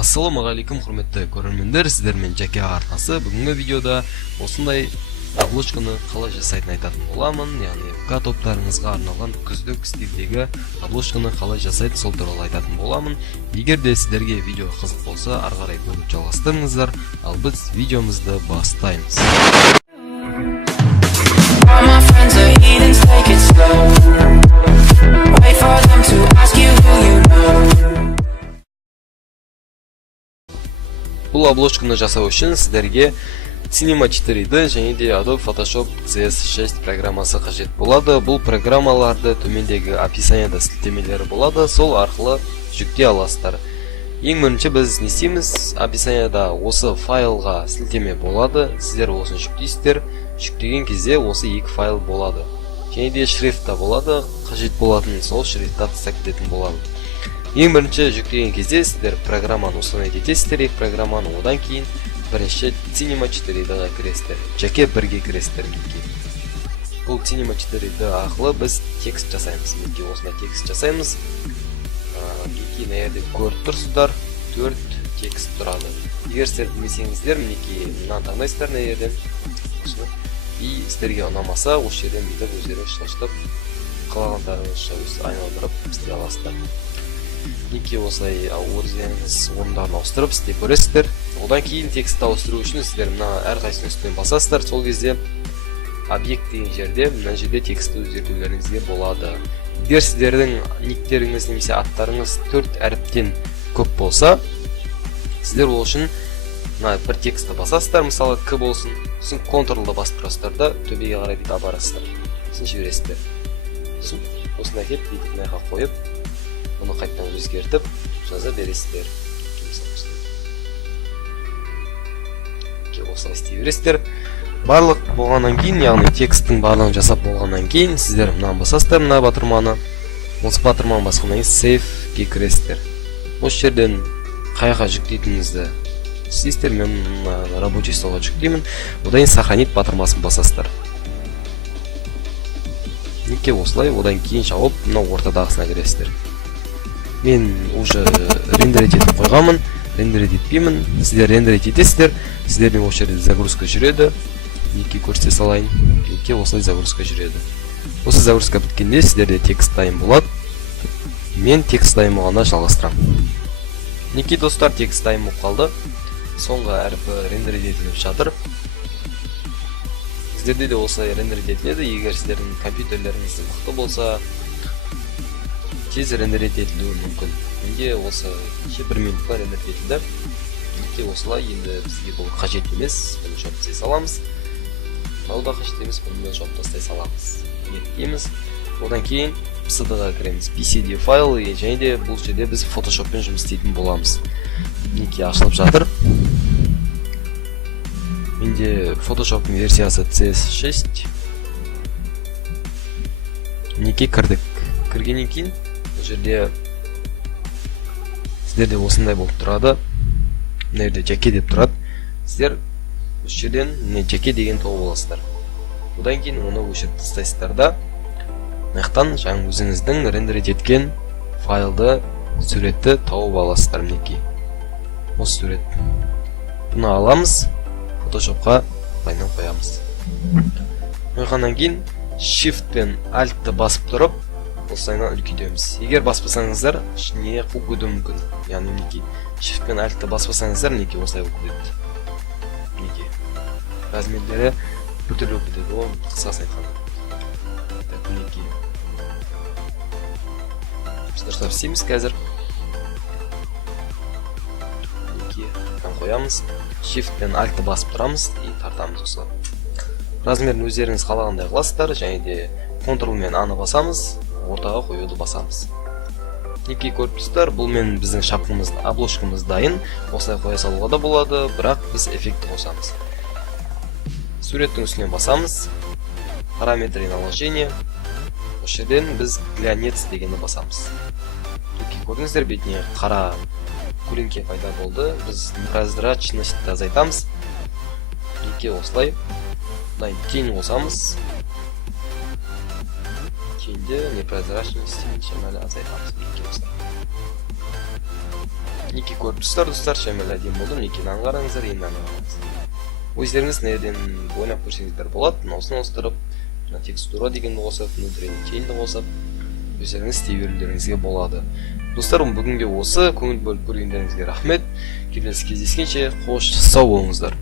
Ассалаумағалейкум, құрметті көрермендер, сіздермен Жаке арнасы. Бүгінгі видеода осындай обложканы қалай жасайтын айтатын боламын. Яғни ВК топтарыңызға арналған күздік стилдегі обложканы қалай жасайды, сол туралы айтатын боламын. Егер де сіздерге видео қызық болса, ары қарай көріп жалғастырыңыздар. Ал біз видеомызды бастаймыз. Бұл обложканы жасау үшін сіздерге Cinema 4D және де Adobe Photoshop CS6 программасы қажет болады. Бұл программаларды төмендегі описанияда сілтемелері болады, сол арқылы жүктей аласыздар. Ең бірінші біз не істейміз? Описанияда осы файлға сілтеме болады, сіздер осыны жүктейсіздер. Жүктеген кезде осы екі файл болады. Және де шрифтта болады, қажет болатын сол шрифтта тастап кететін болады. Ең бірінші жүктеген кезде сіздер программаны установить етесіздер, программаны, одан кейін бірінші Cinema 4D-ға кіресіздер. Жеке бірге кіресіздер. Бұл Cinema 4D арқылы біз текст жасаймыз. Мінекей осында текст жасаймыз. Мінекей нәрде көріп тұрсыздар, 4 текст тұрады. Егер сіздер білмесеңіздер, мінекей мынаны таңдайсыздар нәрден. И сіздерге ұнамаса, осы жерден бүйтіп өздері шылыштып, қалағандарыңызша өз айналдырып істей аласыздар. Мінекей осылай оригиналыңыз орындарын ауыстырып істеп көресіздер. Одан кейін текстті ауыстыру үшін сіздер мына әрқайсының үстінен басасыздар. Сол кезде объект деген жерде мына жерде текстті өзгертулеріңізге болады. Егер сіздердің никтеріңіз немесе аттарыңыз 4 әріптен көп болса, сіздер ол үшін мына бір текстті басасыздар, мысалы К болсын, сосын Ctrl-ды басып тұрасыздар да төбеге қарай бүйтіп апарасыздар. Сосын жібересіздер. Сосын осында келіп бүйтіп мынаға қойып, оны қайтадан өзгертіп жаза бересіздер. Осылай істей бересіздер. Барлық болғаннан кейін, яғни тексттің барлығын жасап болғаннан кейін, сіздер мынаны басасыздар, мына батырманы. Осы батырманы басқаннан кейін Save-ге кіресіздер. Осы жерден қаяққа жүктейтініңізді істейсіздер. Мен рабочий столға жүктеймін. Одан кейін сохранить батырмасын басасыздар. Мінекей осылай, одан кейін жауып, мына ортадағысына кіресіздер. Мен уже рендерить етіп қойғанмын, рендерить етпеймін. Сіздер рендерить етесіздер, сіздердің осы жерде загрузка жүреді. Мінекей көрсете салайын. Мінекей осылай загрузка жүреді. Осы загрузка біткенде сіздерде текст дайын болады. Мен текст дайын болғанда жалғастырамын. Мінекей достар, текст дайын болып қалды. Соңғы әрпі рендерить етіліп жатыр. Сіздерде де осылай рендерить етіледі. Егер сіздердің компьютерлеріңіз мықты болса, тез рендерить етілуі мүмкін. Менде осы 1 минутқа рендерить етілді. Мінекей осылай, енді бізге бұл қажет емес, бұны жауып тастай саламыз. Бұл да қажет емес, бұны жауып тастай саламыз. Еттейміз. Одан кейін CD-ға кіреміз. PCD файл, және де бұл жерде біз Photoshop-пен жұмыс істейтін боламыз. Мінекей ашылып жатыр. Менде Photoshop-ның версиясы CS6. Мінекей кірдік. Кіргеннен кейін бұл жерде сіздерде осындай болып тұрады. Мына жерде Жаке деп тұрады. Сіздер осы жерден Жаке деген тауып аласыздар. Одан кейін оны өшіріп тастайсыздар да, мынаяқтан жаңа өзіңіздің рендерить еткен файлды, суретті тауып аласыздар. Мінекей осы сурет. Бұны аламыз, Photoshop-қа байлап қоямыз. Қойғаннан кейін Shift пен Alt-ты басып тұрып, осылайынан үлкейтеміз. Егер баспасаңыздар, ішіне қуып кетуі мүмкін. Яғни мінекей Shift пен Alt-ты баспасаңыздар, мінекей осылай болып кетеді. Мінекей размерлері бүтілі болып кетеді, ол қысқасын айтқанда. Мінекей біз дұрыстап істейміз қазір. Мінекей қоямыз, Shift пен Alt-ты басып тұрамыз и тартамыз осылай. Размерін өздеріңіз қалағандай қыласыздар, және де Ctrl мен A-ны басамыз, ортаға қоюды басамыз. Мінекей көріп тұрсыздар, бұл мен біздің шапкамыз, обложкамыз дайын. Осылай қоя салуға да болады, бірақ біз эффектті қосамыз. Суреттің үстіне басамыз, параметры наложения. Осы жерден біз глянец дегенді басамыз. Мінекей көрдіңіздер, бетіне қара көлеңке пайда болды. Біз непрозрачностьті азайтамыз. Мінекей осылай. Тень қосамыз. Теньде непрозрачность шамалы азайтамыз. Ники көріп достар шамал әдем болды, некені аңғарыңыздар, енді анағыз. Өздеріңіз неден ойнап көрсеңіздер болады, осыны ауыстырып, текстура дегенді қосып, внутренний тельді қосып, өздеріңіз істей берулеріңізге болады. Достар, бүгінге осы көңіл бөліп көргендеріңізге рахмет. Келесі кездескенше қош сау болыңыздар.